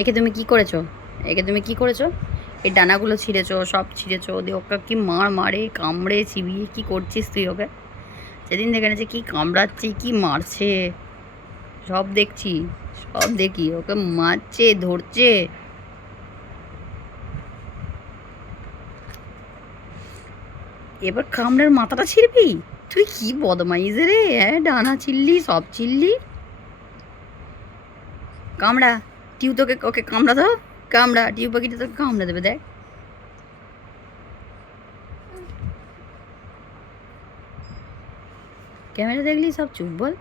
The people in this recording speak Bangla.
একে তুমি কি করেছো? একে তুমি কি করেছো? এই ডানাগুলো ছিঁড়েছো, সব ছিঁড়েছো, দিয়ে ওকে কি মার মারে কামড়ে চিবিয়ে কি করছিস তুই ওকে? সেদিন দেখে এনেছে কি কামড়াচ্ছে কি মারছে, সব দেখছি, সব দেখি ওকে মারছে ধরছে। এবার কামড়ার মাথাটা ছিঁড়বি? তুই কি বদমাইশ রে, হ্যাঁ ডানা ছিললি সব ছিললি। কামড়া, টিউ তোকে ওকে কামড়া তো, কামড়া টিউ পাখিটা তোকে কামড়া দেবে দেখ। ক্যামেরা দেখলি সব চুপ বল।